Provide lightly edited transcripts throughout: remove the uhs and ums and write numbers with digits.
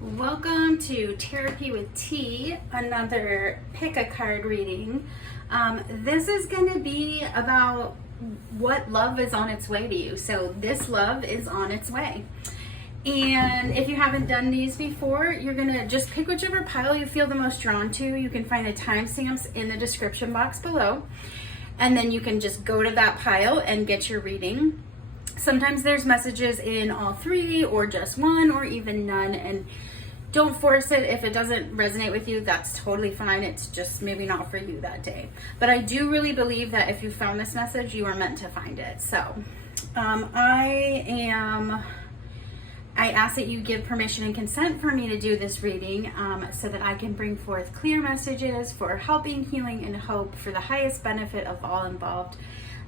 Welcome to Therapy with T, another pick a card reading. This is going to be about what love is on its way to you. So this love is on its way. And if you haven't done these before, you're going to just pick whichever pile you feel the most drawn to. You can find the timestamps in the description box below. And then you can just go to that pile and get your reading. Sometimes there's messages in all three or just one or even none, and don't force it. If it doesn't resonate with you, that's totally fine. It's just maybe not for you that day. But I do really believe that if you found this message, you are meant to find it. So I ask that you give permission and consent for me to do this reading so that I can bring forth clear messages for helping, healing, and hope for the highest benefit of all involved.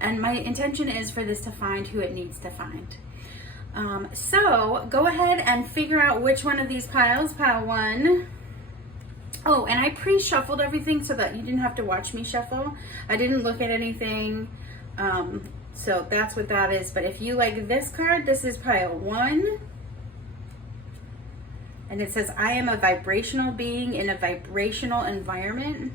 And my intention is for this to find who it needs to find. So go ahead and figure out which one of these piles, pile one. Oh, and I pre-shuffled everything so that you didn't have to watch me shuffle. I didn't look at anything. So that's what that is. But if you like this card, this is pile one. And it says, I am a vibrational being in a vibrational environment.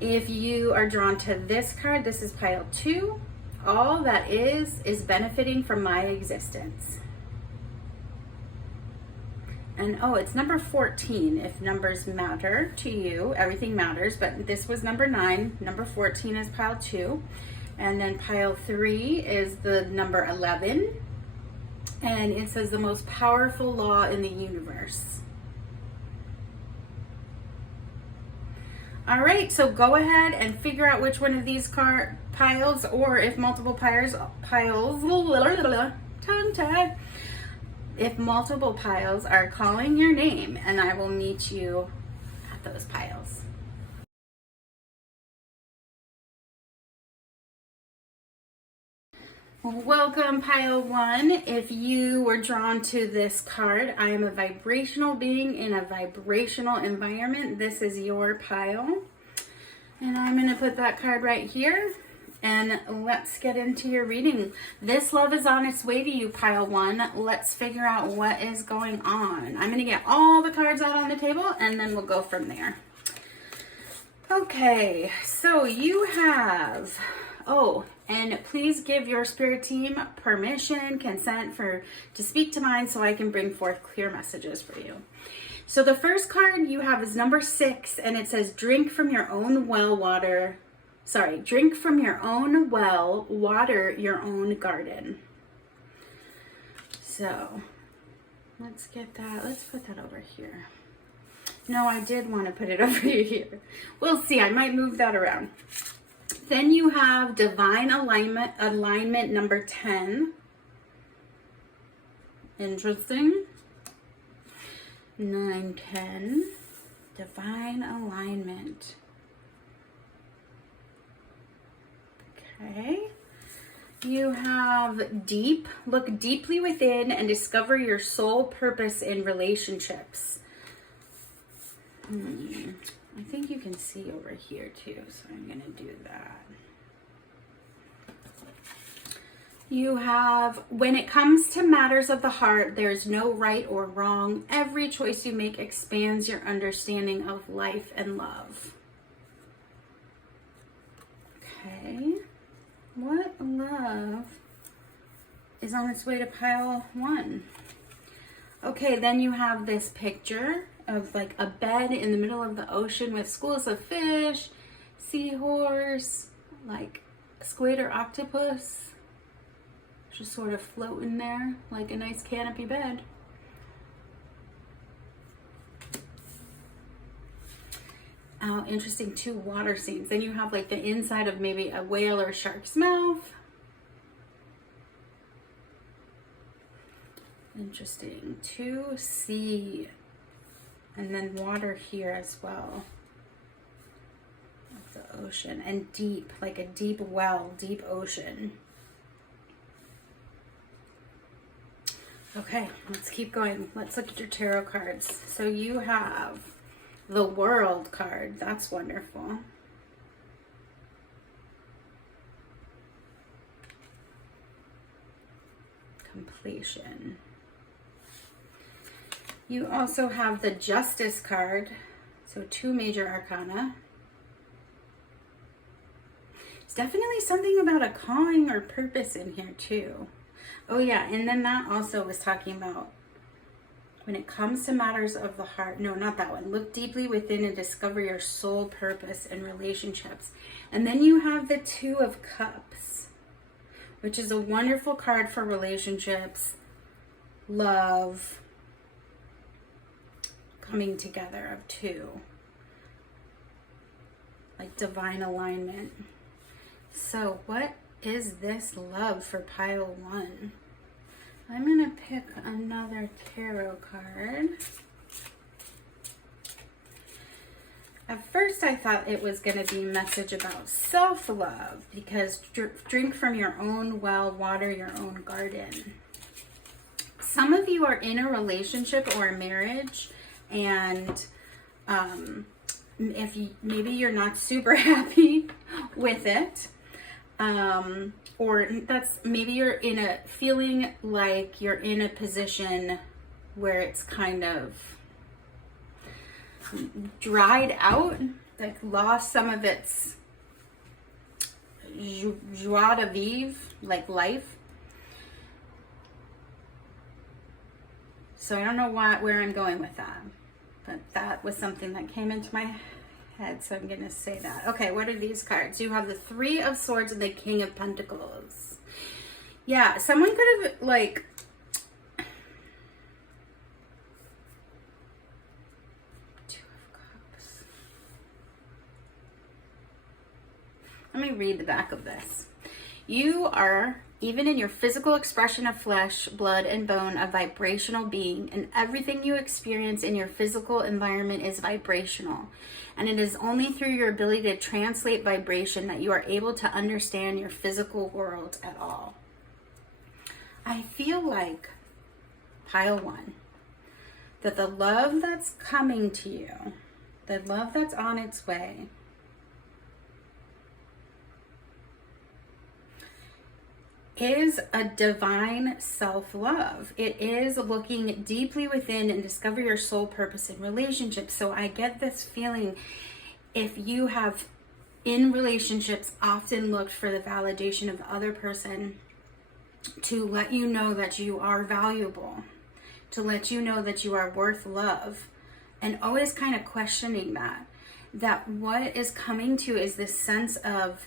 If you are drawn to this card, this is pile two. All that is benefiting from my existence. And oh, it's number 14. If numbers matter to you, everything matters, but this was number 9. Number 14 is pile 2. And then pile 3 is the number 11. And it says the most powerful law in the universe. All right, so go ahead and figure out which one of these piles, or if multiple tongue tag, if multiple piles are calling your name, and I will meet you at those piles. Welcome, pile one. If you were drawn to this card, I am a vibrational being in a vibrational environment. This is your pile. And I'm going to put that card right here. And let's get into your reading. This love is on its way to you, pile one. Let's figure out what is going on. I'm going to get all the cards out on the table, and then we'll go from there. Okay, so you have... Oh, and please give your spirit team permission, consent to speak to mine so I can bring forth clear messages for you. So the first card you have is number 6, and it says, drink from your own drink from your own well, water your own garden. So let's get that. Let's put that over here. No, I did want to put it over here. We'll see. I might move that around. Then you have divine alignment number 10. Interesting. 9, 10. Divine alignment. Okay. You have deep. Look deeply within and discover your soul purpose in relationships. I think you can see over here too, so I'm going to do that. You have, when it comes to matters of the heart, there's no right or wrong. Every choice you make expands your understanding of life and love. Okay. What love is on its way to pile 1? Okay, then you have this picture of like a bed in the middle of the ocean with schools of fish, seahorse, like squid or octopus, just sort of floating there like a nice canopy bed. Oh, interesting, 2 water scenes. Then you have like the inside of maybe a whale or a shark's mouth. Interesting, 2 sea. And then water here as well. Of the ocean. And deep, like a deep well, deep ocean. Okay, let's keep going. Let's look at your tarot cards. So you have the World card. That's wonderful. Completion. You also have the Justice card, so 2 major arcana. It's definitely something about a calling or purpose in here too. Oh yeah, and then that also was talking about when it comes to matters of the heart. No, not that one. Look deeply within and discover your soul purpose in relationships. And then you have the 2 of Cups, which is a wonderful card for relationships, love, coming together of 2, like divine alignment. So what is this love for pile 1? I'm gonna pick another tarot card. At first I thought it was gonna be a message about self-love, because drink from your own well, water your own garden. Some of you are in a relationship or a marriage, and maybe you're not super happy with it, or maybe you're in a feeling like you're in a position where it's kind of dried out, like lost some of its joie de vivre, like life. So I don't know where I'm going with that, but that was something that came into my head, so I'm going to say that. Okay, what are these cards? You have the 3 of Swords and the King of Pentacles. Yeah, someone could have, like, let me read the back of this. You are, even in your physical expression of flesh, blood, and bone, a vibrational being, and everything you experience in your physical environment is vibrational. And it is only through your ability to translate vibration that you are able to understand your physical world at all. I feel like, pile 1, that the love that's coming to you, the love that's on its way, is a divine self-love. It is looking deeply within and discover your soul purpose in relationships. So I get this feeling, if you have in relationships often looked for the validation of the other person to let you know that you are valuable, to let you know that you are worth love, and always kind of questioning that what is coming to is this sense of,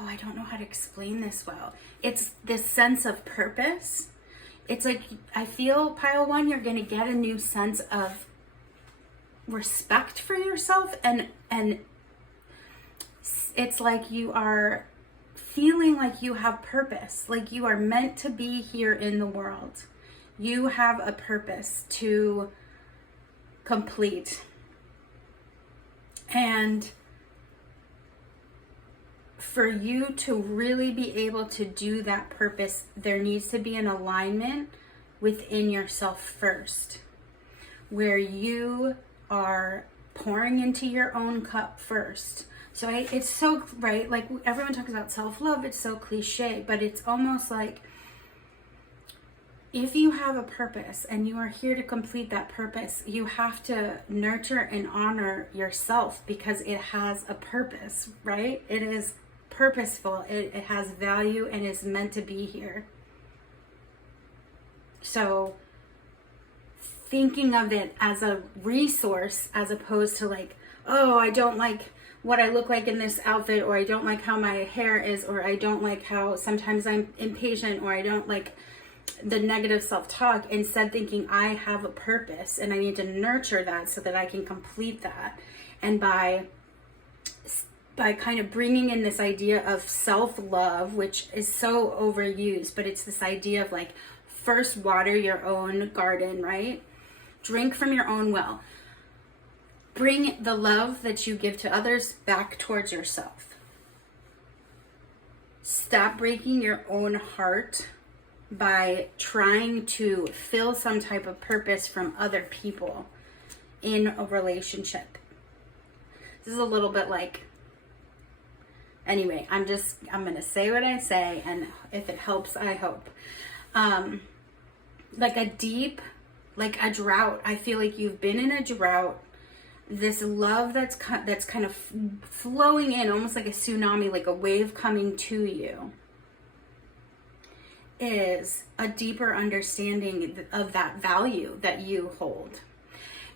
oh, I don't know how to explain this well. It's this sense of purpose. It's like, I feel, pile 1, you're going to get a new sense of respect for yourself, and it's like you are feeling like you have purpose, like you are meant to be here in the world. You have a purpose to complete. And for you to really be able to do that purpose, there needs to be an alignment within yourself first, where you are pouring into your own cup first. So it's so, right, like everyone talks about self-love, it's so cliche, but it's almost like, if you have a purpose and you are here to complete that purpose, you have to nurture and honor yourself, because it has a purpose, right? It is purposeful, it has value, and is meant to be here. So thinking of it as a resource, as opposed to like, oh, I don't like what I look like in this outfit, or I don't like how my hair is, or I don't like how sometimes I'm impatient, or I don't like the negative self-talk. Instead thinking, I have a purpose and I need to nurture that so that I can complete that. And by kind of bringing in this idea of self-love, which is so overused, but it's this idea of like, first water your own garden, right? Drink from your own well. Bring the love that you give to others back towards yourself. Stop breaking your own heart by trying to fill some type of purpose from other people in a relationship. This is a little bit like, anyway, I'm going to say what I say, and if it helps, I hope. like a deep, like a drought. I feel like you've been in a drought. This love that's kind of flowing in, almost like a tsunami, like a wave coming to you, is a deeper understanding of that value that you hold.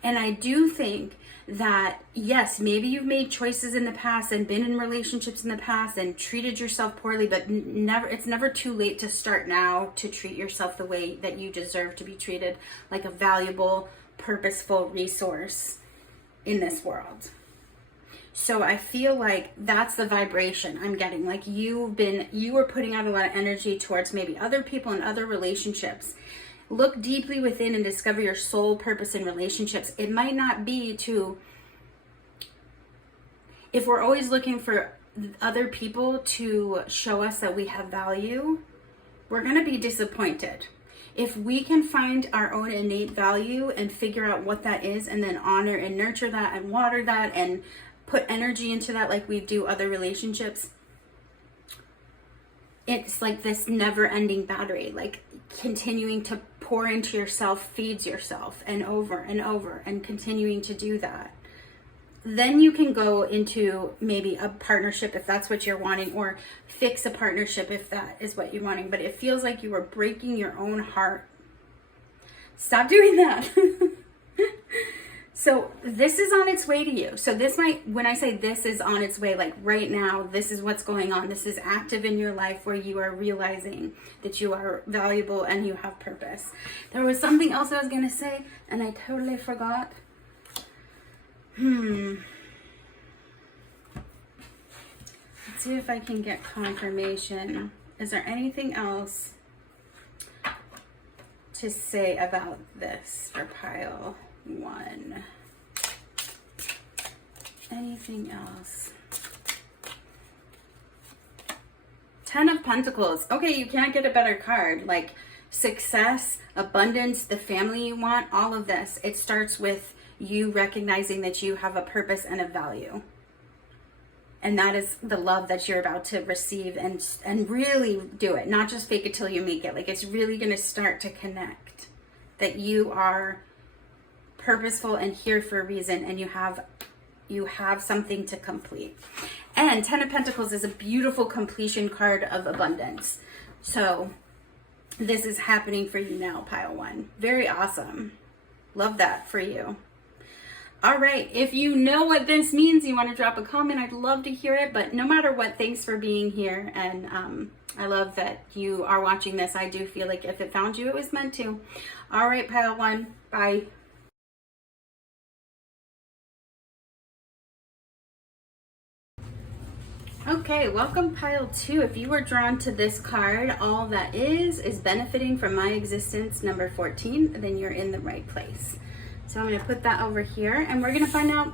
And I do think that, yes, maybe you've made choices in the past and been in relationships in the past and treated yourself poorly, but it's never too late to start now to treat yourself the way that you deserve to be treated, like a valuable, purposeful resource in this world. So I feel like that's the vibration I'm getting. Like you were putting out a lot of energy towards maybe other people and other relationships. Look deeply within and discover your soul purpose in relationships. It might not be if we're always looking for other people to show us that we have value, we're going to be disappointed. If we can find our own innate value and figure out what that is, and then honor and nurture that and water that and put energy into that like we do other relationships, it's like this never-ending battery, like continuing to pour into yourself feeds yourself, and over and continuing to do that. Then you can go into maybe a partnership if that's what you're wanting, or fix a partnership if that is what you're wanting. But it feels like you are breaking your own heart. Stop doing that. So this is on its way to you. So this might, when I say this is on its way, like right now, this is what's going on. This is active in your life where you are realizing that you are valuable and you have purpose. There was something else I was going to say and I totally forgot. Let's see if I can get confirmation. Is there anything else to say about this for pile 1? Anything else? 10 of Pentacles. Okay, you can't get a better card. Like success, abundance, the family you want, all of this. It starts with you recognizing that you have a purpose and a value. And that is the love that you're about to receive, and really do it. Not just fake it till you make it. Like it's really going to start to connect that you are purposeful and here for a reason, and you have something to complete. And 10 of Pentacles is a beautiful completion card of abundance. So this is happening for you now, pile 1. Very awesome. Love that for you. All right, if you know what this means, you want to drop a comment, I'd love to hear it. But no matter what, thanks for being here. And I love that you are watching this. I do feel like if it found you, it was meant to. All right, pile 1, bye. Okay, welcome pile 2. If you were drawn to this card, all that is benefiting from my existence, number 14, then you're in the right place. So I'm going to put that over here, and we're going to find out,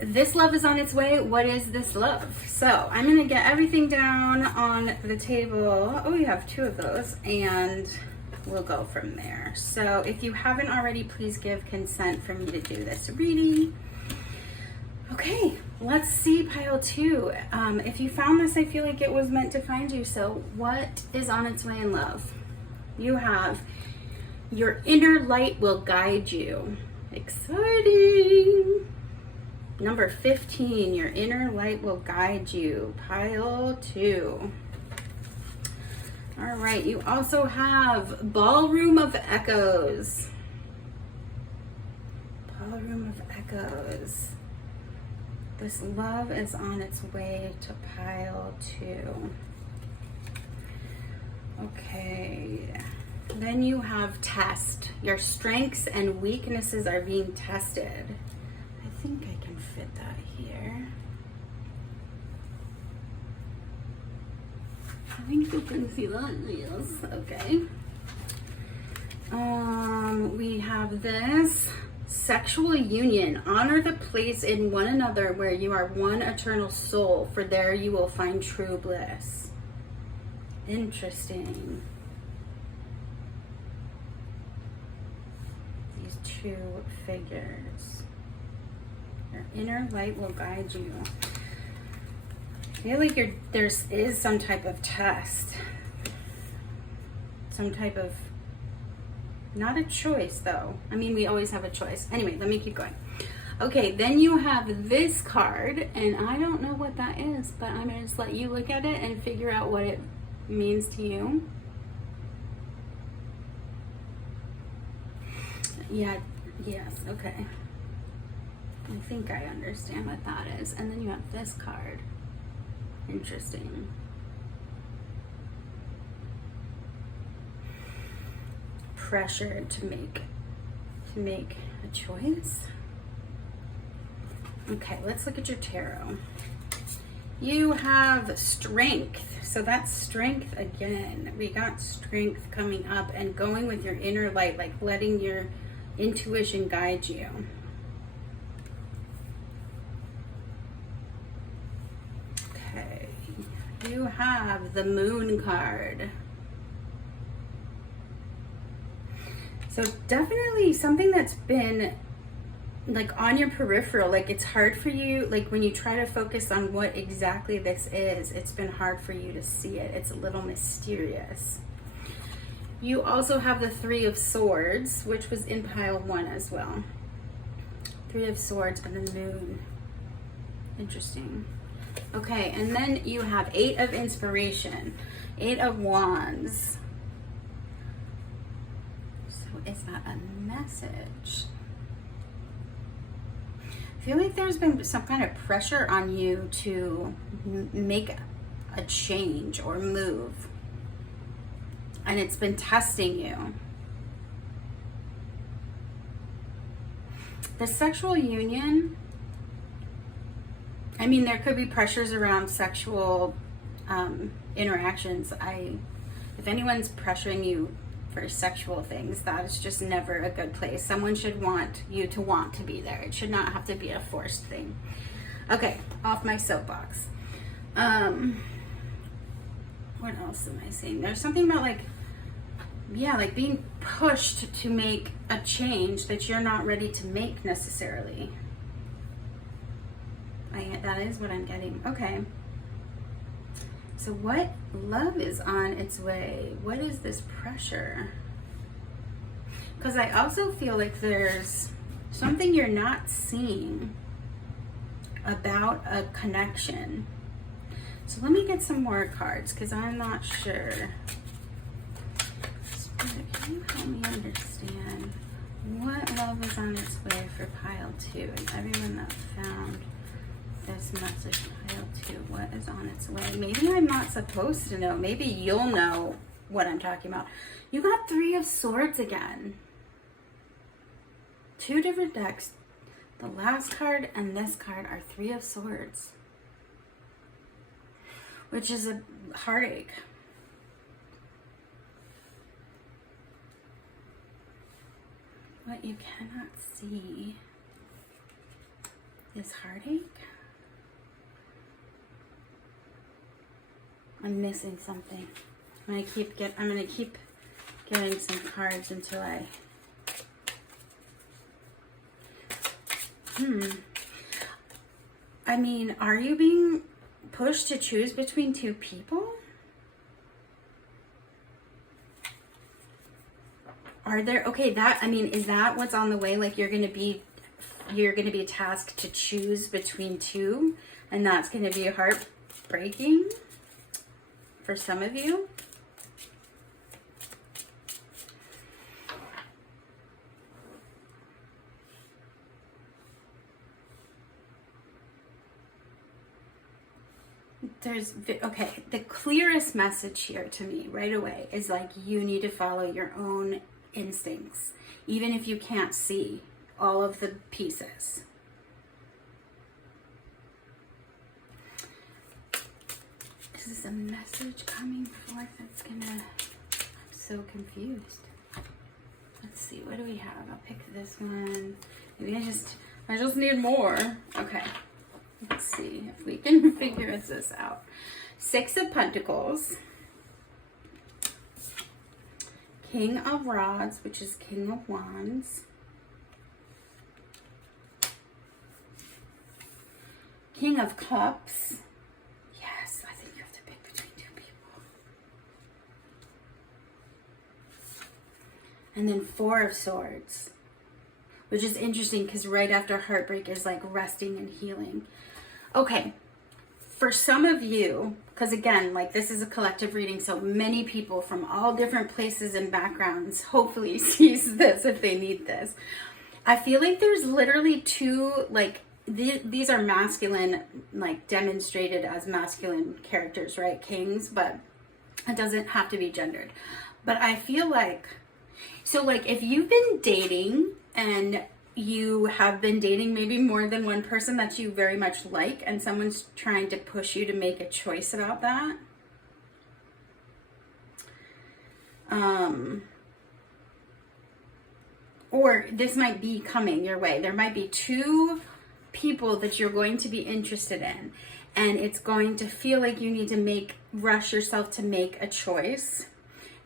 this love is on its way. What is this love? So I'm going to get everything down on the table. Oh, you have 2 of those, and we'll go from there. So if you haven't already, please give consent for me to do this reading. Okay, let's see pile 2. If you found this, I feel like it was meant to find you. So what is on its way in love? You have your inner light will guide you. Exciting. Number 15, your inner light will guide you. Pile 2. All right, you also have Ballroom of Echoes. Ballroom of Echoes. This love is on its way to pile 2. Okay. Then you have test. Your strengths and weaknesses are being tested. I think I can fit that here. I think you can see that, yes. Okay. We have this. Sexual union. Honor the place in one another where you are one eternal soul, for there you will find true bliss. Interesting. These 2 figures. Your inner light will guide you. I feel like there is some type of test. some type of, not a choice though. I mean, we always have a choice. Anyway, let me keep going. Okay, then you have this card, and I don't know what that is, but I'm gonna just let you look at it and figure out what it means to you. Yeah, yes, okay. I think I understand what that is. And then you have this card. Interesting. Pressure to make a choice. Okay, let's look at your tarot. You have strength. So that's strength again. We got strength coming up and going with your inner light, like letting your intuition guide you. Okay, you have the moon card. So definitely something that's been like on your peripheral, like it's hard for you, like when you try to focus on what exactly this is, it's been hard for you to see it. It's a little mysterious. You also have the Three of Swords, which was in pile 1 as well. Three of Swords and the moon. Interesting. Okay, and then you have Eight of Inspiration, Eight of Wands. So is that a message? I feel like there's been some kind of pressure on you to make a change or move. And it's been testing you. The sexual union, I mean, there could be pressures around sexual interactions. If anyone's pressuring you for sexual things, that is just never a good place. Someone should want you to want to be there. It should not have to be a forced thing. Okay, off my soapbox. What else am I saying? There's something about like being pushed to make a change that you're not ready to make necessarily. That is what I'm getting. Okay. So what love is on its way? What is this pressure? Because I also feel like there's something you're not seeing about a connection. So let me get some more cards because I'm not sure. Spirit, can you help me understand what love is on its way for pile 2 and everyone that found this message pile 2, what is on its way? Maybe I'm not supposed to know. Maybe you'll know what I'm talking about. You got Three of Swords again. 2 different decks. The last card and this card are Three of Swords, which is a heartache. What you cannot see is heartache. I'm missing something. I'm gonna keep getting some cards until I mean, are you being pushed to choose between 2 people? Are there, okay, is that what's on the way? Like you're gonna be tasked to choose between 2, and that's gonna be heartbreaking for some of you. The clearest message here to me right away is like you need to follow your own instincts, even if you can't see all of the pieces. This is a message coming forth that's gonna, I'm so confused. Let's see, what do we have? I'll pick this one. Maybe I just need more. Okay, let's see if we can figure this out. 6 of Pentacles. King of Rods, which is King of Wands. King of Cups. Yes, I think you have to pick between 2 people. And then 4 of Swords, which is interesting because right after heartbreak is like resting and healing. Okay, for some of you, because again, like this is a collective reading, so many people from all different places and backgrounds hopefully sees this if they need this. I feel like there's literally 2, like these are masculine, like demonstrated as masculine characters, right? Kings, but it doesn't have to be gendered. But I feel like, so like if you've been dating and you have been dating maybe more than one person that you very much like, and someone's trying to push you to make a choice about that. Or this might be coming your way. There might be 2 people that you're going to be interested in, and it's going to feel like you need to rush yourself to make a choice.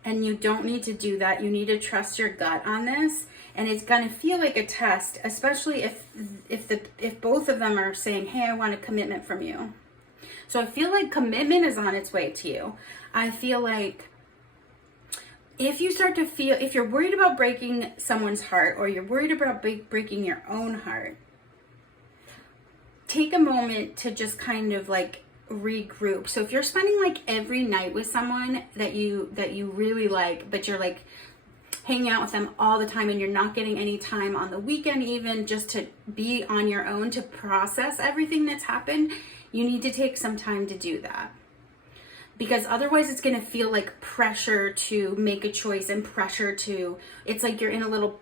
And you don't need to do that. You need to trust your gut on this. And it's going to feel like a test, especially if both of them are saying, hey, I want a commitment from you. So I feel like commitment is on its way to you. I feel like if you start to feel, if you're worried about breaking someone's heart, or you're worried about breaking your own heart, take a moment to just kind of like regroup. So if you're spending like every night with someone that you really like, but you're like hanging out with them all the time and you're not getting any time on the weekend even just to be on your own to process everything that's happened, you need to take some time to do that. Because otherwise it's going to feel like pressure to make a choice, and pressure to, it's like you're in a little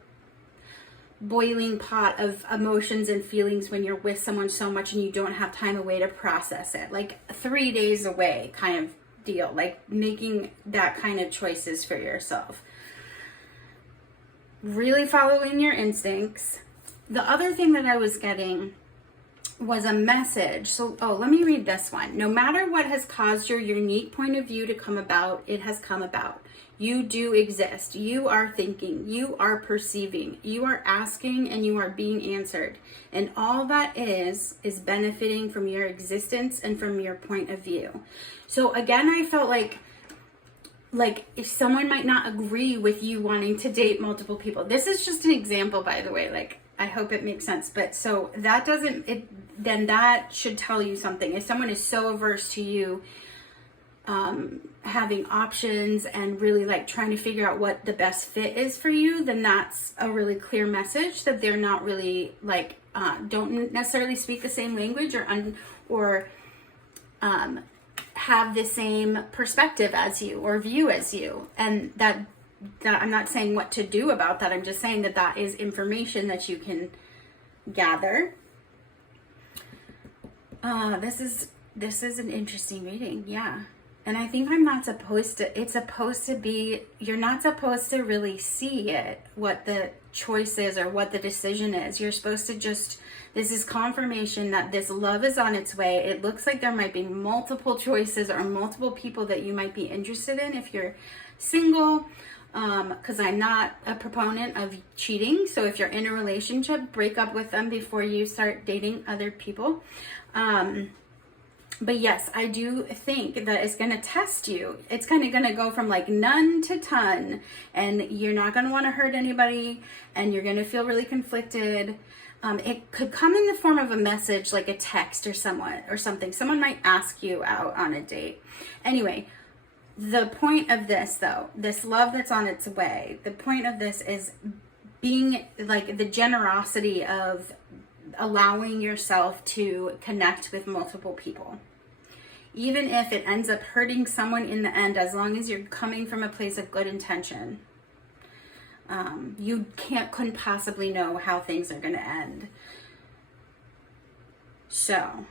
boiling pot of emotions and feelings when you're with someone so much and you don't have time away to process it. Like 3 days away kind of deal, like making that kind of choices for yourself. Really following your instincts. The other thing that I was getting was a message. So, let me read this one. No matter what has caused your unique point of view to come about, it has come about. You do exist. You are thinking. You are perceiving. You are asking, and you are being answered. And all that is benefiting from your existence and from your point of view. So again, I felt like if someone might not agree with you wanting to date multiple people. This is just an example, by the way. Like, I hope it makes sense. But so that then that should tell you something. If someone is so averse to you having options and really like trying to figure out what the best fit is for you, then that's a really clear message that they're not really like, don't necessarily speak the same language or have the same perspective as you or view as you. And that I'm not saying what to do about that. I'm just saying that is information that you can gather. This is an interesting reading. Yeah. And I think it's supposed to be, you're not supposed to really see it, what the choice is or what the decision is. You're supposed to this is confirmation that this love is on its way. It looks like there might be multiple choices or multiple people that you might be interested in if you're single, because I'm not a proponent of cheating. So if you're in a relationship, break up with them before you start dating other people. But yes, I do think that it's going to test you. It's kind of going to go from like none to ton, and you're not going to want to hurt anybody, and you're going to feel really conflicted. It could come in the form of a message, like a text or something. Someone might ask you out on a date. Anyway, the point of this though, this love that's on its way, the point of this is being like the generosity of allowing yourself to connect with multiple people. Even if it ends up hurting someone in the end, as long as you're coming from a place of good intention. You couldn't possibly know how things are going to end. So,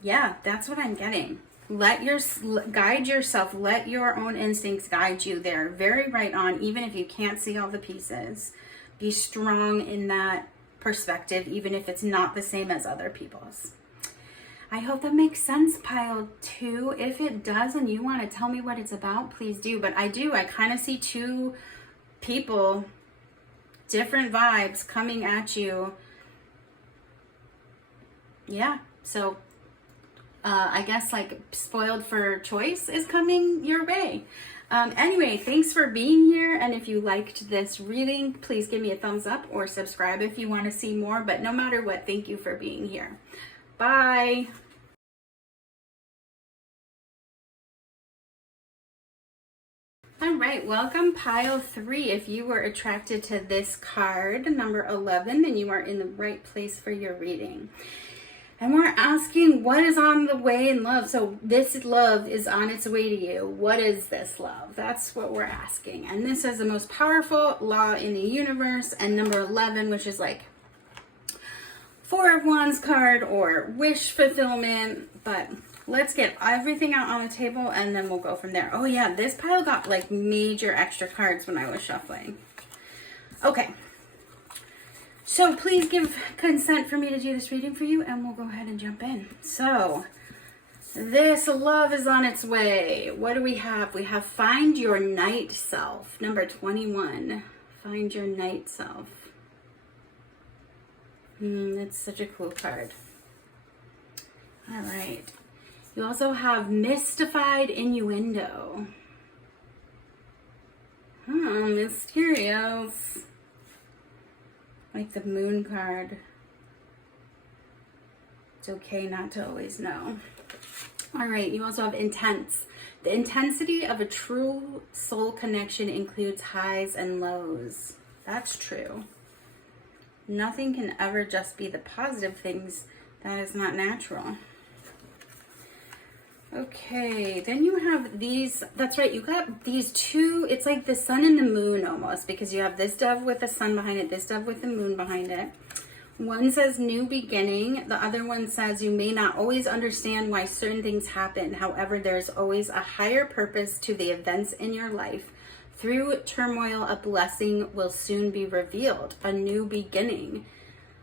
yeah, that's what I'm getting. Guide yourself. Let your own instincts guide you there. Very right on, even if you can't see all the pieces. Be strong in that perspective, even if it's not the same as other people's. I hope that makes sense, pile 2. If it does and you want to tell me what it's about, please do. But I kind of see 2 people, different vibes coming at you. Yeah, so I guess like spoiled for choice is coming your way. Anyway, thanks for being here. And if you liked this reading, please give me a thumbs up or subscribe if you want to see more. But no matter what, thank you for being here. Bye. All right, welcome pile 3. If you were attracted to this card, number 11, then you are in the right place for your reading. And we're asking, what is on the way in love? So this love is on its way to you. What is this love? That's what we're asking. And this is the most powerful law in the universe. And number 11, which is like 4 of Wands card or wish fulfillment. But let's get everything out on the table and then we'll go from there. Oh yeah, this pile got like major extra cards when I was shuffling. Okay. So please give consent for me to do this reading for you and we'll go ahead and jump in. So this love is on its way. What do we have? We have find your night self. Number 21. Find your night self. That's such a cool card. All right. You also have mystified innuendo. Mysterious. Like the moon card. It's okay not to always know. All right, you also have intense. The intensity of a true soul connection includes highs and lows. That's true. Nothing can ever just be the positive things. That is not natural. Okay, then you have these, that's right, you got these two, it's like the sun and the moon almost, because you have this dove with the sun behind it, this dove with the moon behind it. One says new beginning, the other one says you may not always understand why certain things happen, however there's always a higher purpose to the events in your life. Through turmoil, a blessing will soon be revealed, a new beginning.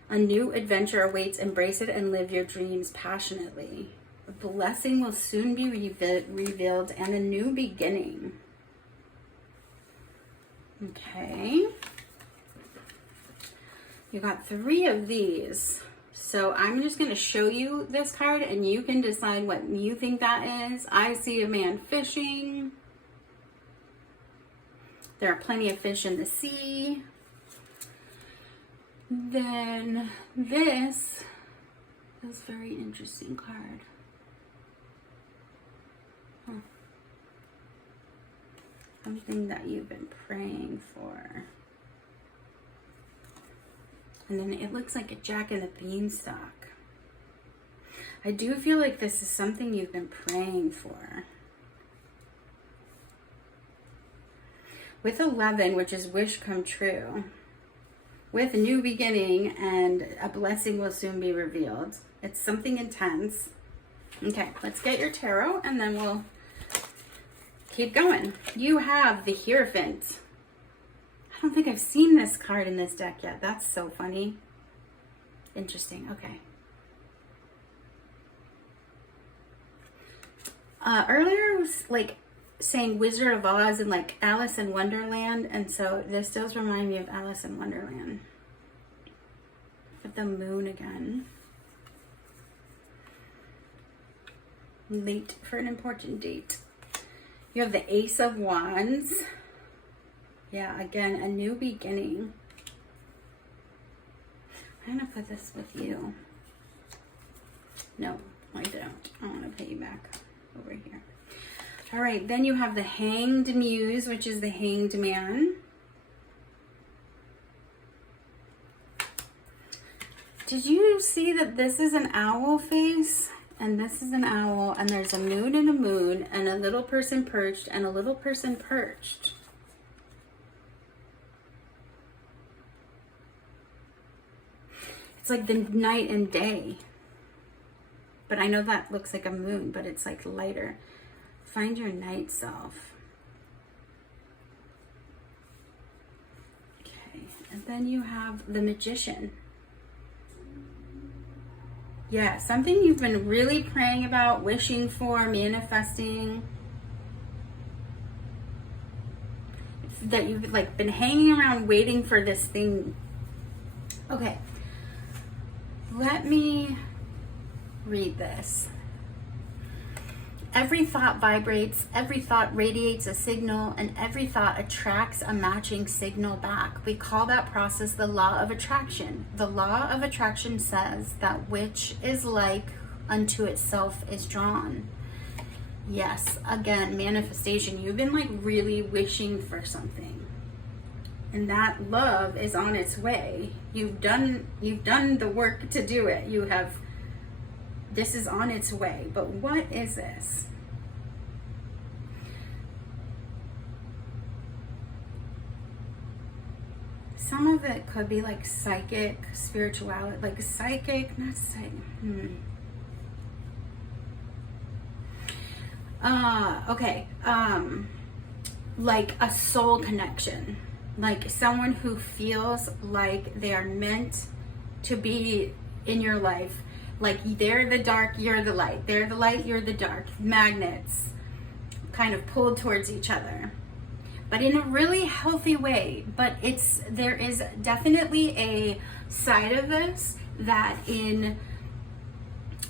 A new adventure awaits, embrace it and live your dreams passionately. A blessing will soon be revealed and a new beginning. Okay. You got 3 of these. So I'm just going to show you this card and you can decide what you think that is. I see a man fishing. There are plenty of fish in the sea. Then this is a very interesting card. Something that you've been praying for. And then it looks like a Jack and the Beanstalk. I do feel like this is something you've been praying for. With 11, which is wish come true. With a new beginning and a blessing will soon be revealed. It's something intense. Okay, let's get your tarot and then we'll keep going. You have the Hierophant. I don't think I've seen this card in this deck yet. That's so funny. Interesting. Okay. Earlier it was like saying Wizard of Oz and like Alice in Wonderland, and so this does remind me of Alice in Wonderland. With the moon again. Late for an important date. You have the Ace of Wands. Yeah, again, a new beginning. I'm gonna put this with you. No, I don't. I want to put you back over here. All right, then you have the Hanged Muse, which is the Hanged Man. Did you see that this is an owl face? And this is an owl, and there's a moon and a moon, and a little person perched, and a little person perched. It's like the night and day. But I know that looks like a moon, but it's like lighter. Find your night self. Okay, and then you have the Magician. Yeah, something you've been really praying about, wishing for, manifesting. That you've like been hanging around waiting for this thing. Okay. Let me read this. Every thought vibrates, every thought radiates a signal, and every thought attracts a matching signal back. We call that process the law of attraction. The law of attraction says that which is like unto itself is drawn. Yes, again, manifestation. You've been like really wishing for something, and that love is on its way. You've done the work to do it. This is on its way. But what is this? Some of it could be like psychic, spirituality, like psychic, not psychic. Okay. Like a soul connection. Like someone who feels like they are meant to be in your life. Like they're the dark, you're the light. They're the light, you're the dark. Magnets kind of pulled towards each other, but in a really healthy way. But there is definitely a side of this that in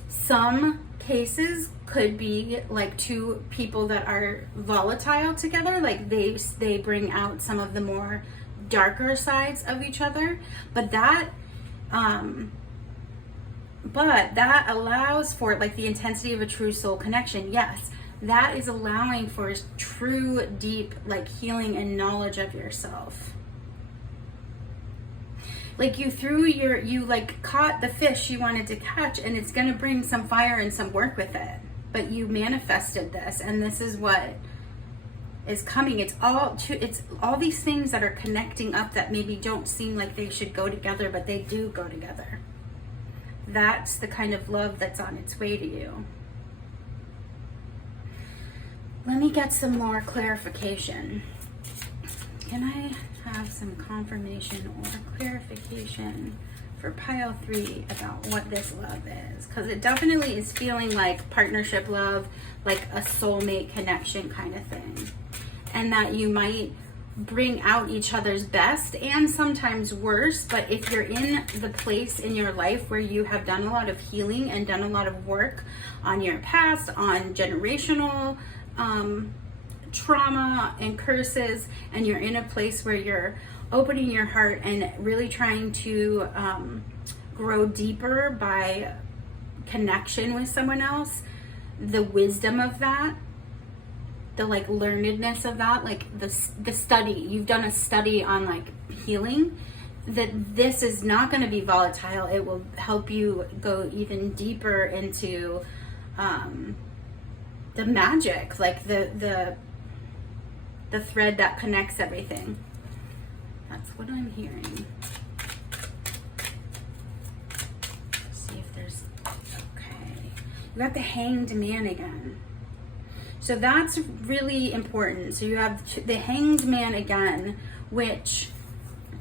some cases could be like two people that are volatile together. Like they bring out some of the more darker sides of each other, but that allows for like the intensity of a true soul connection. Yes, that is allowing for true, deep, like healing and knowledge of yourself. Like you like caught the fish you wanted to catch, and it's going to bring some fire and some work with it. But you manifested this, and this is what is coming. It's all these things that are connecting up that maybe don't seem like they should go together, but they do go together. That's the kind of love that's on its way to you. Let me get some more clarification. Can I have some confirmation or clarification for pile 3 about what this love is? Because it definitely is feeling like partnership love, like a soulmate connection kind of thing. And that you might bring out each other's best and sometimes worse. But if you're in the place in your life where you have done a lot of healing and done a lot of work on your past, on generational trauma and curses, and you're in a place where you're opening your heart and really trying to grow deeper by connection with someone else, the wisdom of that, the like learnedness of that, like the study, you've done a study on like healing, that this is not going to be volatile. It will help you go even deeper into the magic, like the thread that connects everything. That's what I'm hearing. Let's see if there's, okay. You got the Hanged Man again. So that's really important. So you have the Hanged Man again, which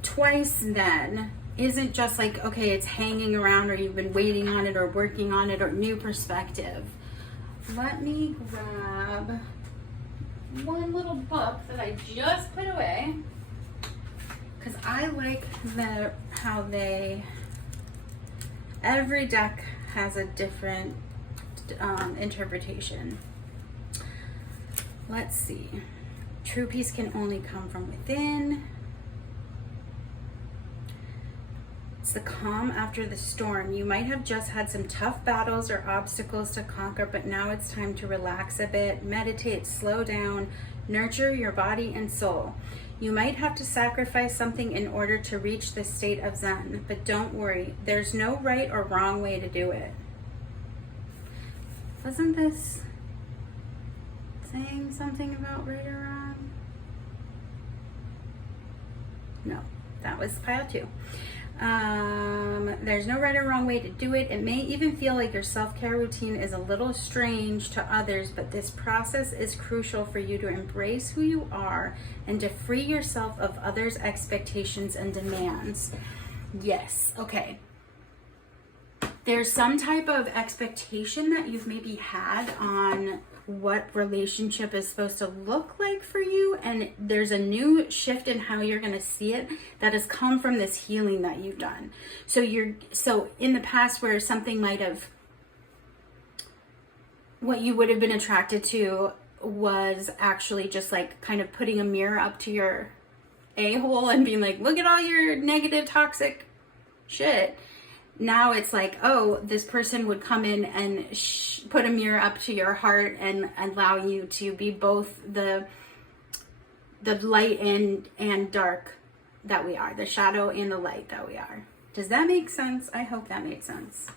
twice then isn't just like, okay, it's hanging around, or you've been waiting on it or working on it, or new perspective. Let me grab one little book that I just put away, because I like how every deck has a different interpretation. Let's see. True peace can only come from within. It's the calm after the storm. You might have just had some tough battles or obstacles to conquer, but now it's time to relax a bit, meditate, slow down, nurture your body and soul. You might have to sacrifice something in order to reach this state of Zen, but don't worry, there's no right or wrong way to do it. Wasn't this saying something about right or wrong? No, that was pile 2. There's no right or wrong way to do it. It may even feel like your self-care routine is a little strange to others, but this process is crucial for you to embrace who you are and to free yourself of others' expectations and demands. Yes, okay. There's some type of expectation that you've maybe had on what relationship is supposed to look like for you, and there's a new shift in how you're going to see it that has come from this healing that you've done. So in the past where something might have what you would have been attracted to was actually just like kind of putting a mirror up to your a-hole and being like, look at all your negative, toxic shit. Now it's like, oh, this person would come in and put a mirror up to your heart and allow you to be both the light and dark that we are, the shadow and the light that we are. Does that make sense? I hope that makes sense.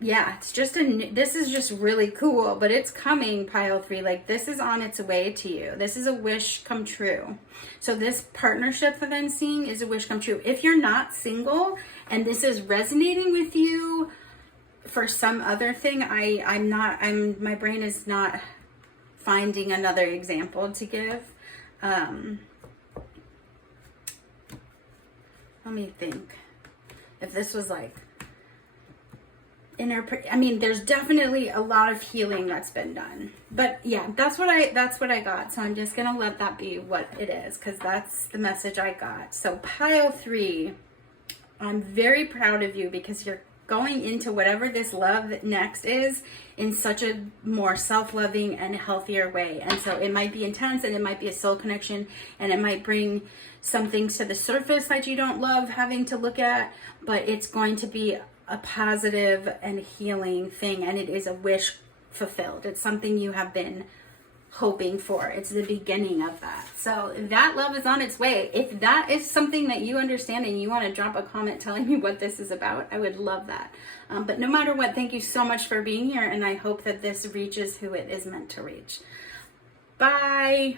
Yeah, it's just this is just really cool, but it's coming, pile 3. Like, this is on its way to you. This is a wish come true. So this partnership that I'm seeing is a wish come true. If you're not single and this is resonating with you for some other thing, my brain is not finding another example to give. Let me think. If this was like there's definitely a lot of healing that's been done. But yeah, that's what I got. So I'm just gonna let that be what it is, because that's the message I got. So pile 3, I'm very proud of you, because you're going into whatever this love next is in such a more self-loving and healthier way. And so it might be intense, and it might be a soul connection, and it might bring some things to the surface that you don't love having to look at, but it's going to be a positive and healing thing, and it is a wish fulfilled. It's something you have been hoping for. It's the beginning of that. So that love is on its way. If that is something that you understand and you want to drop a comment telling me what this is about, I would love that. But no matter what, thank you so much for being here, and I hope that this reaches who it is meant to reach. Bye.